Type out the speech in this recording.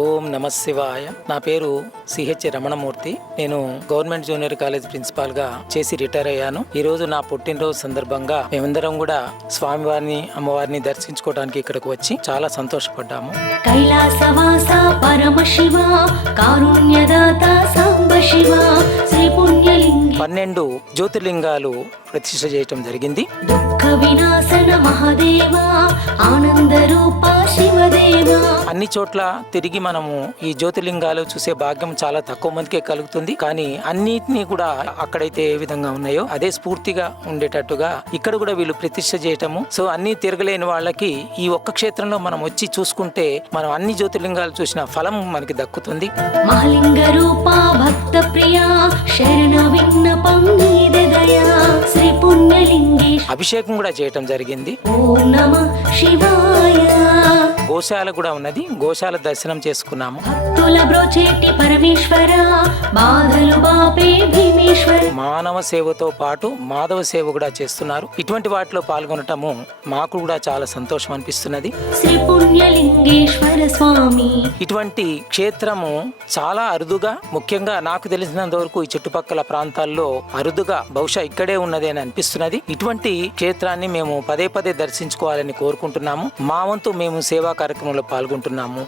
ఓం నమ శివాయ. నా పేరు సిహెచ్ రమణమూర్తి. నేను గవర్నమెంట్ జూనియర్ కాలేజ్ ప్రిన్సిపాల్ గా చేసి రిటైర్ అయ్యాను. ఈ రోజు నా పుట్టినరోజు సందర్భంగా మేమందరం కూడా స్వామివారిని అమ్మవారిని దర్శించుకోవడానికి ఇక్కడికి వచ్చి చాలా సంతోషపడ్డాము. కైలాసవాస పరమ శివ కారుణ్యదాత సాంబ శివ శ్రీ పుణ్యలింగి 12 జ్యోతిర్లింగాలు ప్రతిష్ఠ చేయటం జరిగింది. దుఃఖ వినాశన మహాదేవ ఆనంద రూప శివదేవ. అన్ని చోట్ల తిరిగి మనము ఈ జ్యోతిర్లింగాలు చూసే భాగ్యం చాలా తక్కువ మందికే కలుగుతుంది. కానీ అన్నిటినీ కూడా అక్కడైతే ఏ విధంగా ఉన్నాయో అదే స్ఫూర్తిగా ఉండేటట్టుగా ఇక్కడ కూడా వీళ్ళు ప్రతిష్ఠ చేయటము. సో అన్ని తిరగలేని వాళ్ళకి ఈ ఒక్క క్షేత్రంలో మనం వచ్చి చూసుకుంటే మనం అన్ని జ్యోతిర్లింగాలు చూసిన ఫలం మనకి దక్కుతుంది. మహాలింగ రూప భక్త ప్రియ శరణ విన్నపం నీదే దయా శ్రీ పుణ్యలింగి. అభిషేకం కూడా చేయటం జరిగింది. ఓం నమ శివాయ. గోశాల కూడా ఉన్నది. గోశాల దర్శనం చేసుకున్నాము. భక్తుల బ్రోచేటి పరమేశ్వర బాధలు బాపే భీమేశ్వర. మానవ సేవతో పాటు మాధవ సేవ కూడా చేస్తున్నారు. ఇటువంటి వాటిలో పాల్గొనటము మాకు కూడా చాలా సంతోషం అనిపిస్తున్నది. శ్రీ పుణ్యలింగేశ్వర స్వామి. ఇటువంటి క్షేత్రము చాలా అరుదుగా, ముఖ్యంగా నాకు తెలిసినంత వరకు ఈ చుట్టుపక్కల ప్రాంతాల్లో అరుదుగా బహుశా ఇక్కడే ఉన్నది అని అనిపిస్తున్నది. ఇటువంటి క్షేత్రాన్ని మేము పదే పదే దర్శించుకోవాలని కోరుకుంటున్నాము. మా వంతు మేము సేవా కార్యక్రమంలో పాల్గొంటున్నాము.